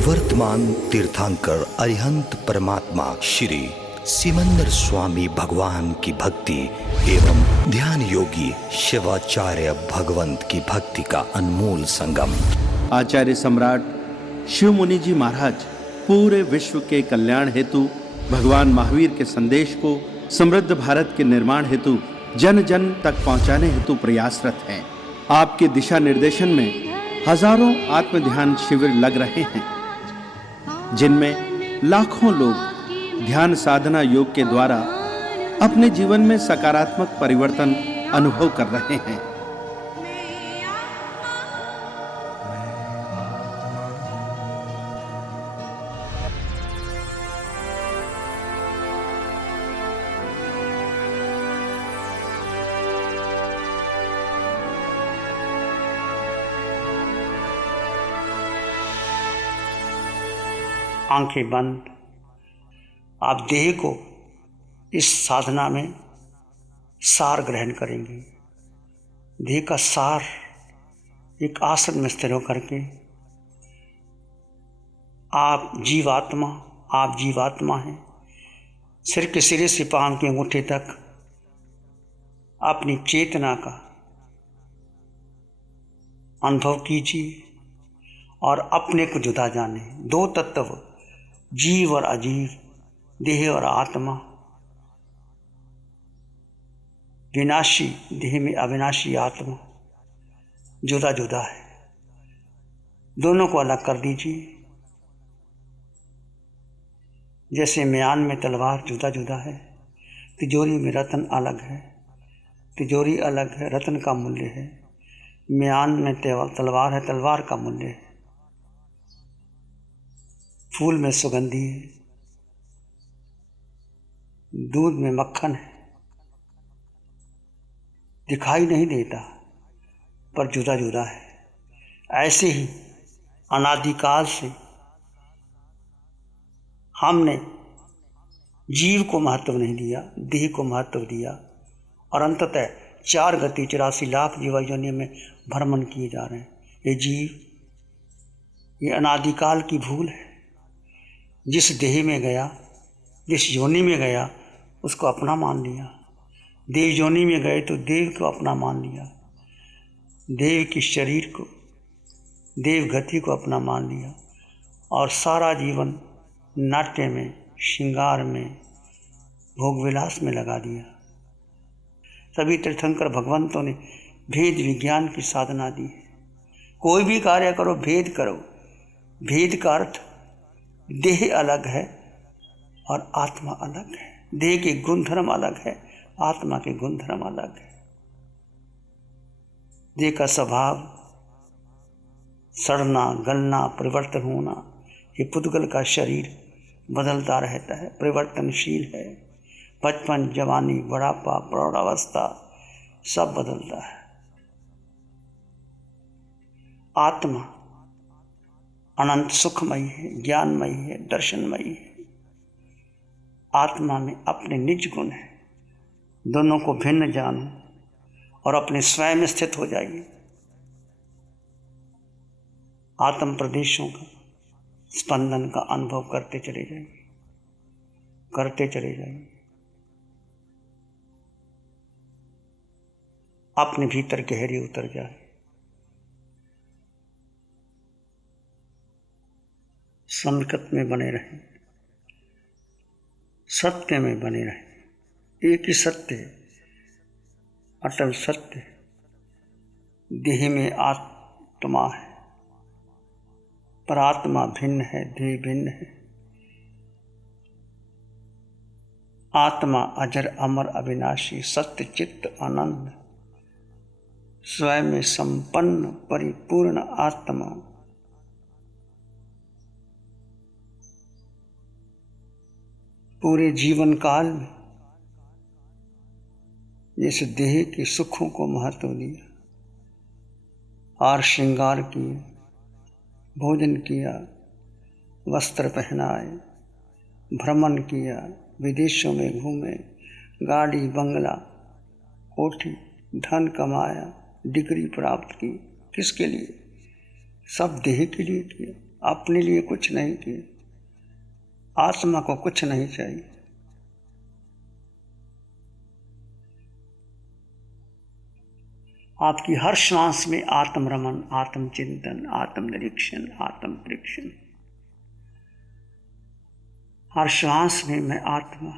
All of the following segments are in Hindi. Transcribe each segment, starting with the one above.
वर्तमान तीर्थंकर अरिहंत परमात्मा श्री सिमंदर स्वामी भगवान की भक्ति एवं ध्यान योगी शिवाचार्य भगवंत की भक्ति का अनमोल संगम। आचार्य सम्राट शिव मुनि जी महाराज पूरे विश्व के कल्याण हेतु भगवान महावीर के संदेश को समृद्ध भारत के निर्माण हेतु जन जन तक पहुंचाने हेतु प्रयासरत हैं। आपके दिशा निर्देशन में हजारों आत्म ध्यान शिविर लग रहे हैं, जिनमें लाखों लोग ध्यान साधना योग के द्वारा अपने जीवन में सकारात्मक परिवर्तन अनुभव कर रहे हैं। आंखें बंद, आप देह को इस साधना में सार ग्रहण करेंगे। देह का सार एक आसन में स्थिर होकर के आप जीवात्मा हैं। सिर के सिरे से पांव के अंगूठे तक अपनी चेतना का अनुभव कीजिए और अपने को जुदा जाने। दो तत्व, जीव और अजीव, देह और आत्मा, विनाशी देह में अविनाशी आत्मा, जुदा जुदा है। दोनों को अलग कर दीजिए। जैसे म्यान में तलवार जुदा जुदा है, तिजोरी में रत्न अलग है। तिजोरी अलग है, रत्न का मूल्य है। म्यान में तलवार है, तलवार का मूल्य है। फूल में सुगंधी है, दूध में मक्खन है। दिखाई नहीं देता पर जुदा जुदा है। ऐसे ही अनादिकाल से हमने जीव को महत्व नहीं दिया, देह को महत्व दिया और अंततः 4 गति 84 लाख जीवा योनियों में भ्रमण किए जा रहे हैं। ये जीव, ये अनादिकाल की भूल है। जिस देह में गया, जिस योनि में गया, उसको अपना मान लिया। देव योनि में गए तो देव को अपना मान लिया। देव के शरीर को, देव गति को अपना मान लिया और सारा जीवन नाट्य में, श्रृंगार में, भोग विलास में लगा दिया। सभी तीर्थंकर भगवंतों ने भेद विज्ञान की साधना दी है। कोई भी कार्य करो, भेद करो। भेद का अर्थ देह अलग है और आत्मा अलग है। देह के गुणधर्म अलग है, आत्मा के गुणधर्म अलग है। देह का स्वभाव सड़ना, गलना, परिवर्तन होना, ये पुद्गल का शरीर बदलता रहता है, परिवर्तनशील है। बचपन, जवानी, बुढ़ापा, प्रौढ़ावस्था सब बदलता है। आत्मा अनंत सुखमयी है, ज्ञानमयी है, दर्शनमयी है। आत्मा में अपने निज गुण है। दोनों को भिन्न जानो और अपने स्वयं में स्थित हो जाइए। आत्म प्रदेशों का स्पंदन का अनुभव करते चले जाइए, करते चले जाइए। अपने भीतर गहरी उतर जाए। संकट में बने रहें, सत्य में बने रहें। एक ही सत्य है, अटल सत्य। देह में आत्मा है पर आत्मा भिन्न है, देह भिन्न है। आत्मा अजर अमर अविनाशी, सत्य चित्त आनंद, स्वयं में संपन्न परिपूर्ण आत्मा। पूरे जीवन काल में जिस देह के सुखों को महत्व दिया, हार श्रृंगार किए, भोजन किया, वस्त्र पहनाए, भ्रमण किया, विदेशों में घूमे, गाड़ी बंगला कोठी, धन कमाया, डिग्री प्राप्त की, किसके लिए? सब देह के लिए किया। अपने लिए कुछ नहीं किया, आत्मा को कुछ नहीं चाहिए। आपकी हर श्वास में आत्मरमण, आत्मचिंतन, आत्मनिरीक्षण, आत्म परीक्षण। हर श्वास में मैं आत्मा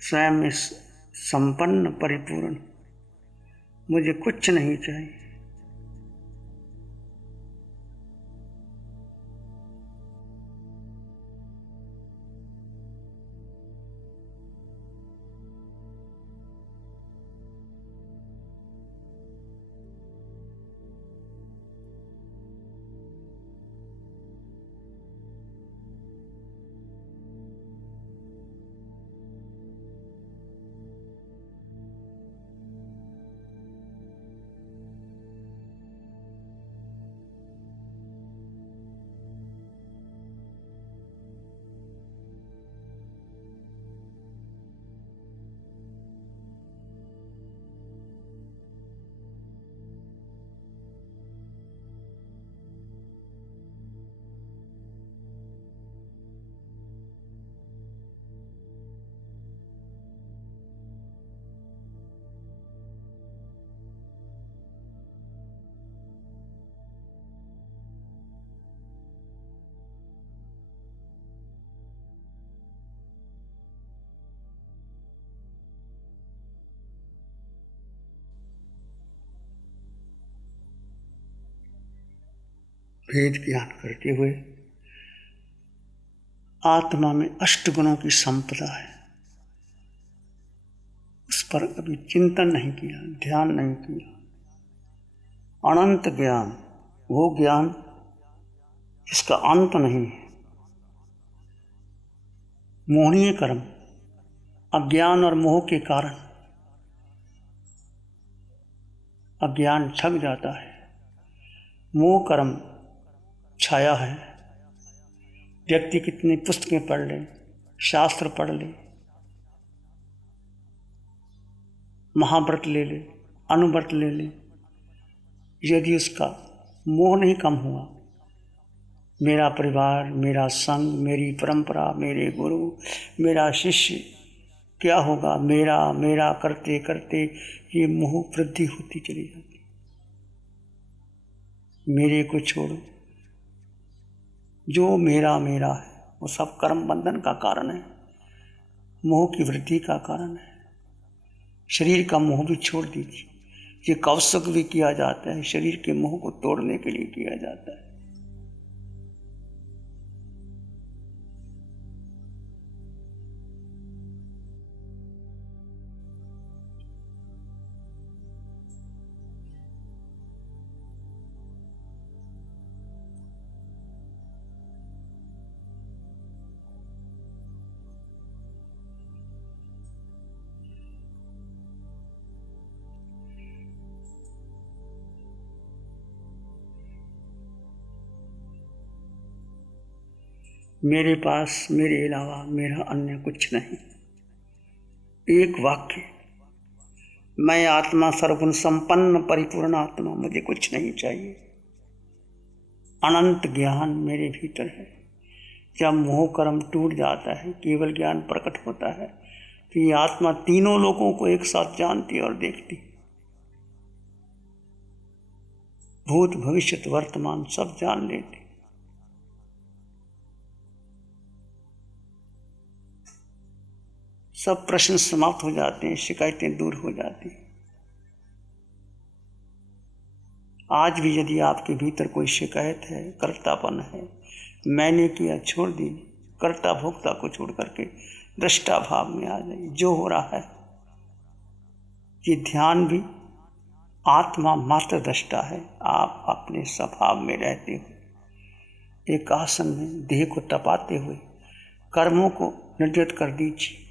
स्वयं में संपन्न परिपूर्ण, मुझे कुछ नहीं चाहिए। भेद ज्ञान करते हुए आत्मा में अष्ट गुणों की संपदा है, उस पर कभी चिंतन नहीं किया, ध्यान नहीं किया। अनंत ज्ञान, वो ज्ञान जिसका अंत नहीं है। मोहनीय कर्म, अज्ञान और मोह के कारण अज्ञान छक जाता है। मोह कर्म छाया है। व्यक्ति कितनी पुस्तकें पढ़ ले, शास्त्र पढ़ ले, महाव्रत ले ले, अनुव्रत ले ले, यदि उसका मोह नहीं कम हुआ, मेरा परिवार, मेरा संग, मेरी परंपरा, मेरे गुरु, मेरा शिष्य, क्या होगा, मेरा मेरा करते करते ये मोह वृद्धि होती चली जाती। मेरे को छोड़ो, जो मेरा मेरा है वो सब कर्म बंधन का कारण है, मोह की वृद्धि का कारण है। शरीर का मोह भी छोड़ दीजिए। ये कौशक भी किया जाता है, शरीर के मोह को तोड़ने के लिए किया जाता है। मेरे पास, मेरे अलावा मेरा अन्य कुछ नहीं। एक वाक्य, मैं आत्मा सर्वगुण संपन्न परिपूर्ण आत्मा, मुझे कुछ नहीं चाहिए। अनंत ज्ञान मेरे भीतर है। जब मोह कर्म टूट जाता है, केवल ज्ञान प्रकट होता है, तो ये आत्मा तीनों लोगों को एक साथ जानती और देखती। भूत भविष्य वर्तमान सब जान लेती। सब प्रश्न समाप्त हो जाते हैं, शिकायतें दूर हो जाती। आज भी यदि आपके भीतर कोई शिकायत है, कर्तापन है, मैंने किया छोड़ दी, कर्ता भोक्ता को छोड़ करके दृष्टा भाव में आ जाइए। जो हो रहा है, ये ध्यान भी आत्मा मात्र दृष्टा है। आप अपने स्वभाव में रहते हुए, एक आसन में देह को तपाते हुए कर्मों को निर्जित कर दीजिए।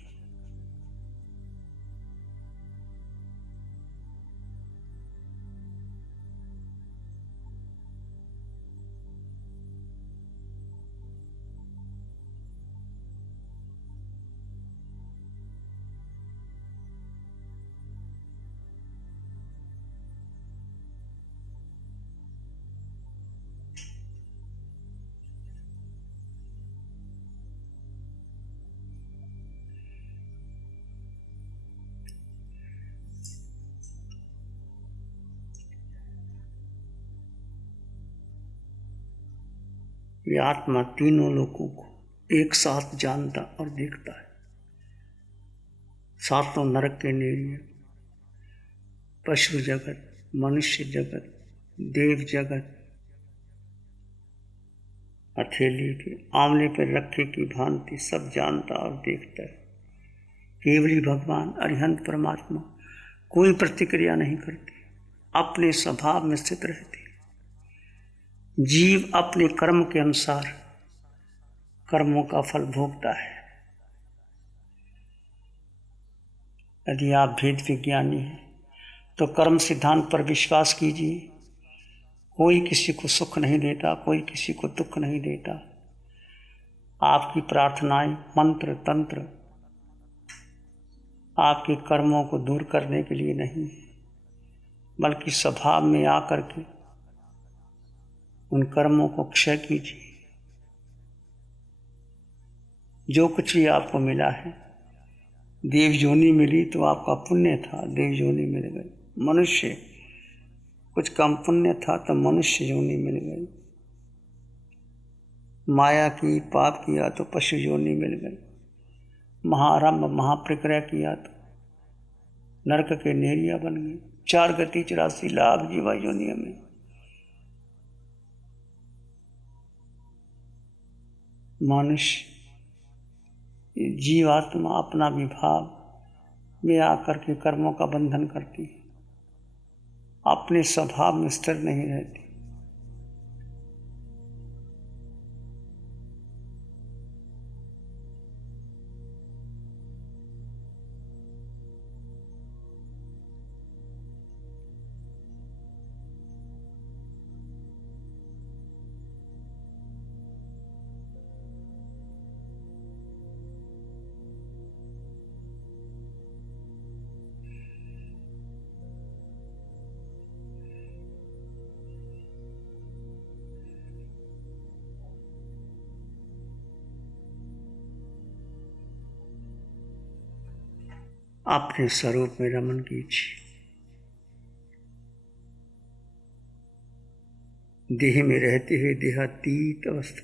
ये आत्मा तीनों लोगों को एक साथ जानता और देखता है। सातों नरक के नेरिए, पशु जगत, मनुष्य जगत, देव जगत, हथेली के आंवले पर रखे की भांति सब जानता और देखता है। केवली भगवान अरिहंत परमात्मा कोई प्रतिक्रिया नहीं करते, अपने स्वभाव में स्थित रहते। जीव अपने कर्म के अनुसार कर्मों का फल भोगता है। यदि आप भेद विज्ञानी हैं तो कर्म सिद्धांत पर विश्वास कीजिए। कोई किसी को सुख नहीं देता, कोई किसी को दुख नहीं देता। आपकी प्रार्थनाएं, मंत्र तंत्र आपके कर्मों को दूर करने के लिए नहीं, बल्कि स्वभाव में आकर के उन कर्मों को क्षय कीजिए। जो कुछ भी आपको मिला है, देव योनि मिली तो आपका पुण्य था, देव योनि मिल गई। मनुष्य कुछ कम पुण्य था तो मनुष्य योनि मिल गई। माया की पाप किया तो पशु योनि मिल गई। महाआरंभ महाप्रक्रिया किया तो नरक के नेरिया बन गए। 4 गति 84 लाख जीवा योनियों में मनुष्य जीवात्मा अपना विभाग में आकर के कर्मों का बंधन करती है, अपने स्वभाव में स्थिर नहीं रहती। अपने स्वरूप में रमन कीजिए। देह में रहते हुए देहातीत अवस्था,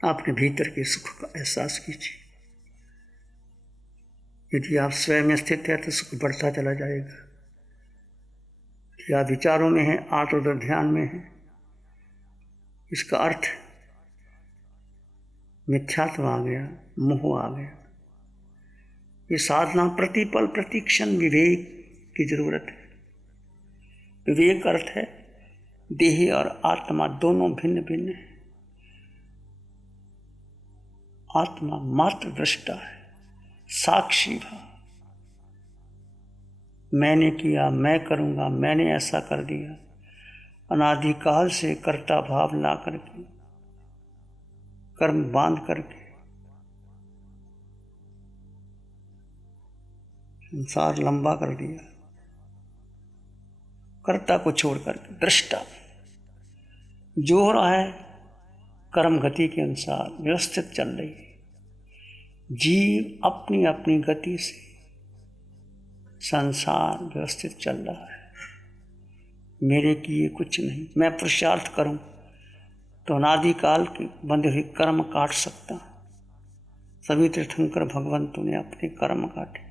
अपने भीतर के सुख का एहसास कीजिए। यदि आप स्वयं में स्थित है तो सुख बढ़ता चला जाएगा। यदि आप विचारों में हैं, आत्म ध्यान में हैं, इसका अर्थ मिथ्यात्व आ गया, मोह आ गया। ये साधना प्रतिपल प्रतिक्षण विवेक की जरूरत है। विवेक अर्थ है देह और आत्मा दोनों भिन्न भिन्न है। आत्मा मात्र दृष्टा है, साक्षी भाव। मैंने किया, मैं करूँगा, मैंने ऐसा कर दिया, अनादिकाल से कर्ता भाव ला करके, कर्म बांध करके संसार लंबा कर दिया। कर्ता को छोड़ करके दृष्टा, जो हो रहा है कर्म गति के अनुसार व्यवस्थित चल रही है। जीव अपनी अपनी गति से संसार व्यवस्थित चल रहा है। मेरे किए कुछ नहीं। मैं पुरुषार्थ करूं तो अनादिकाल के बंधे हुए कर्म काट सकता। सभी तीर्थंकर भगवंतों ने अपने कर्म काटे।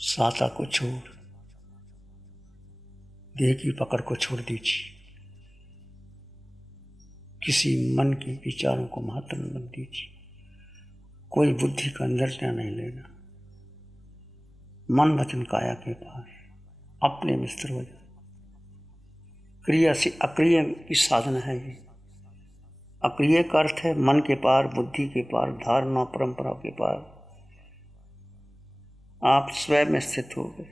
साता को छोड़ देह की पकड़ को छोड़ दीजिए। किसी मन के विचारों को महत्व मत दीजिए। कोई बुद्धि का निर्णय नहीं लेना। मन वचन काया के पास अपने में स्थिर हो जाए। क्रिया से अक्रिय की साधना है ये। अक्रिय का अर्थ है मन के पार, बुद्धि के पार, धारणा परंपरा के पार आप स्वयं में स्थित हो गए।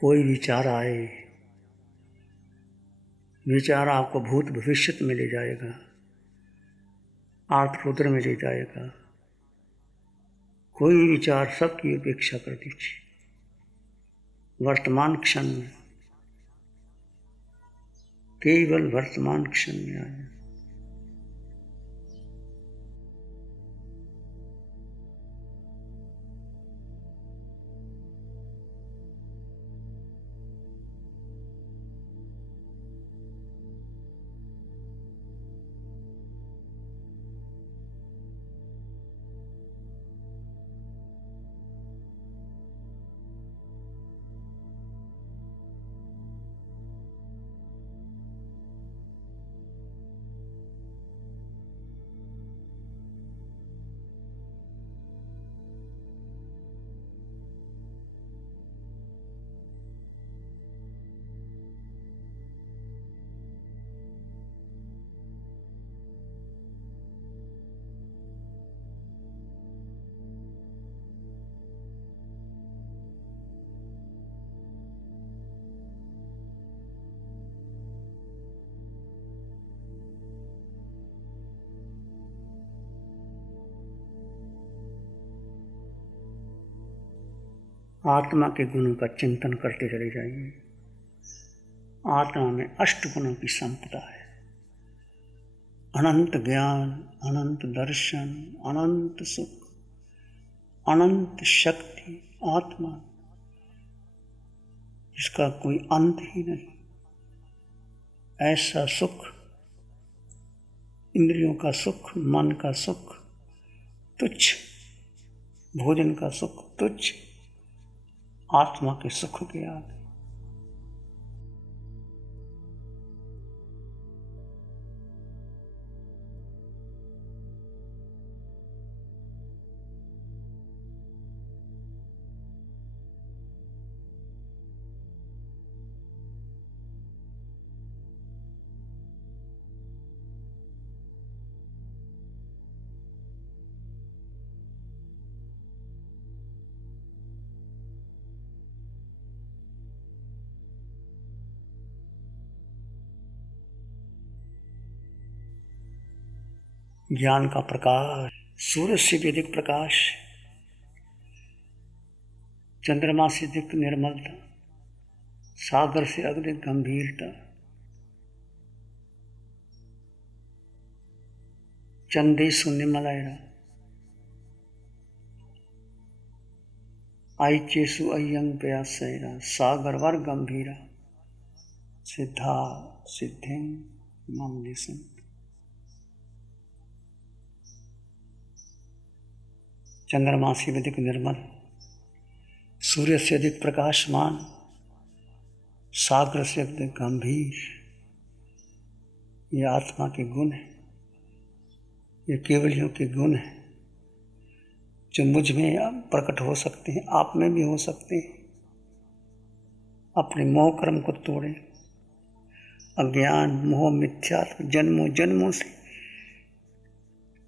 कोई विचार आए, विचार आपको भूत भविष्य में ले जाएगा, आर्थ रुद्र में ले जाएगा। कोई विचार सबकी उपेक्षा कर दीजिए। वर्तमान क्षण में, केवल वर्तमान क्षण में आए। आत्मा के गुणों का चिंतन करते चले जाइए। आत्मा में 8 गुणों की संपदा है। अनंत ज्ञान, अनंत दर्शन, अनंत सुख, अनंत शक्ति। आत्मा जिसका कोई अंत ही नहीं। ऐसा सुख, इंद्रियों का सुख, मन का सुख तुच्छ, भोजन का सुख तुच्छ, आत्मा के सुख के आगे। ज्ञान का प्रकाश, सूरज से भी अधिक प्रकाश, चंद्रमा से अधिक निर्मलता, सागर से अधिक गंभीरता, चंदेशु निमलायरा, आइचेसु अय्यंग प्यासैरा, सागर वर गंभीरा, सिद्धा सिद्धिं मम निसं। चंद्रमा से अधिक निर्मल, सूर्य से अधिक प्रकाशमान, सागर से अधिक गंभीर, ये आत्मा के गुण है, ये केवलियों के गुण है जो मुझ में प्रकट हो सकते हैं, आप में भी हो सकते हैं। अपने मोह कर्म को तोड़ें। अज्ञान, मोह, मिथ्यात्व जन्मों जन्मों से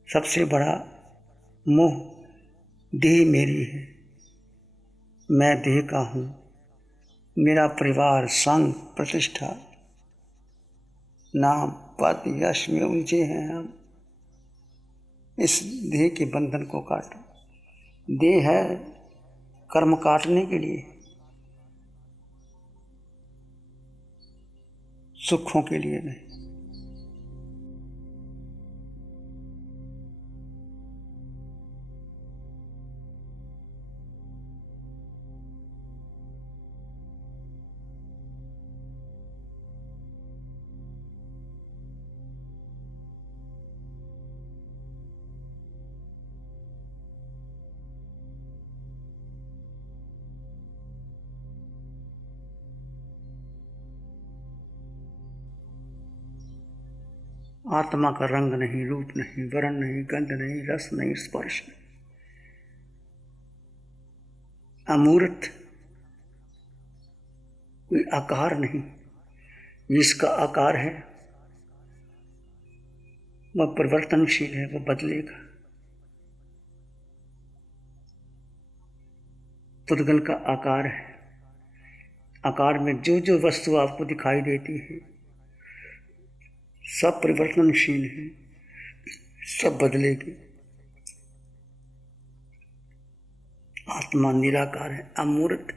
सबसे बड़ा मोह देह मेरी है, मैं देह का हूँ, मेरा परिवार, संग, प्रतिष्ठा, नाम, पद, यश में उलझे हैं हम। इस देह के बंधन को काटो। देह है कर्म काटने के लिए, सुखों के लिए नहीं। आत्मा का रंग नहीं, रूप नहीं, वर्ण नहीं, गंध नहीं, रस नहीं, स्पर्श नहीं, अमूर्त, कोई आकार नहीं। जिसका आकार है वह परिवर्तनशील है, वह बदलेगा। पुद्गल का आकार है, आकार में जो जो वस्तु आपको दिखाई देती है सब परिवर्तनशील है, सब बदलेगी। आत्मा निराकार है, अमूर्त।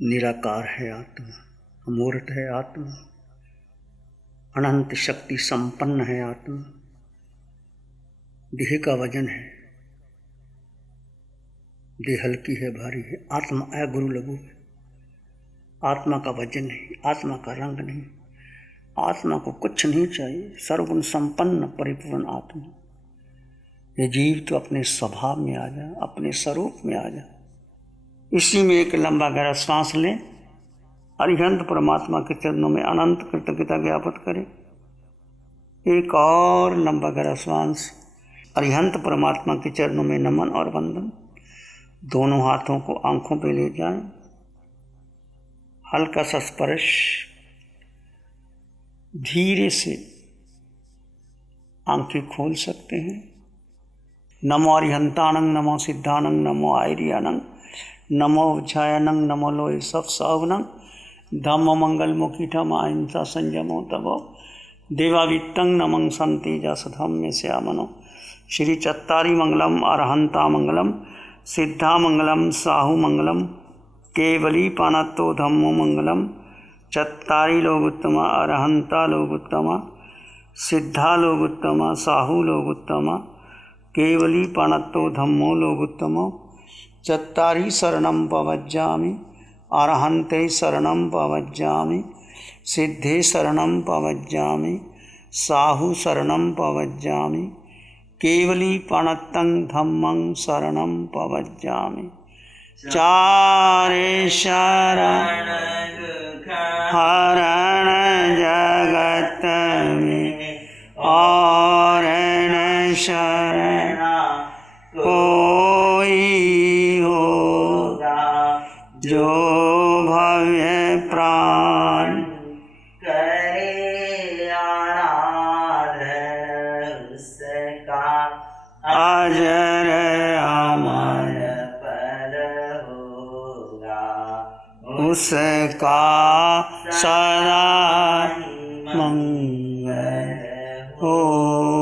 निराकार है आत्मा, अमूर्त है आत्मा, अनंत शक्ति संपन्न है आत्मा। देह का वजन है, देह हल्की है, भारी है। आत्मा गुरु लघु है। आत्मा का वजन नहीं, आत्मा का रंग नहीं, आत्मा को कुछ नहीं चाहिए। सर्वगुण संपन्न परिपूर्ण आत्मा। ये जीव तो अपने स्वभाव में आ जा, अपने स्वरूप में आ जा। इसी में एक लंबा गहरा सांस लें, अरिहंत परमात्मा के चरणों में अनंत कृतज्ञता ज्ञापित करें। एक और लंबा गहरा सांस, अरिहंत परमात्मा के चरणों में नमन और वंदन। दोनों हाथों को आंखों पे ले जाएं, हल्का सा स्पर्श, धीरे से आंखें खोल सकते हैं। नमो अरिहंतानंग, नमो सिद्धानंग, नमो आयर्यानंग, नमो उज्जायनंग, नमो लोय सब सावनंग, धम्म मंगल मुखीठम अहिंसा संयमो तबो देवावित्तं नमं संतेजा सधम्य श्यामनो। श्री चत्तारी मंगलम, अरहंता मंगलम, सिद्धा मंगलम, साहु मंगलम, केवली पानत्तो धम्मो मंगलम। चत्तारी लोगोत्तमा, अरहंता लोगोत्तमा, सिद्धा लोगोत्तमा, साहु लोगोत्तमा, केवली पानत्तो धम्मो लोगोत्तमो। चत्तारी शरणं पवज्जामि, अरहन्ते शरणं पवज्जामि, सिद्धे शरणं पवज्जामि, साहु शरणं पवज्जामि, केवली पाणत्तं धम्मं शरणं पवज्जामि। चारे शरण हरण जगत में, और न शरण कोई होगा, जो भव्य प्राण करे आराधन उसका, अजर अमर पद होगा, उसका सदा मंगल हो।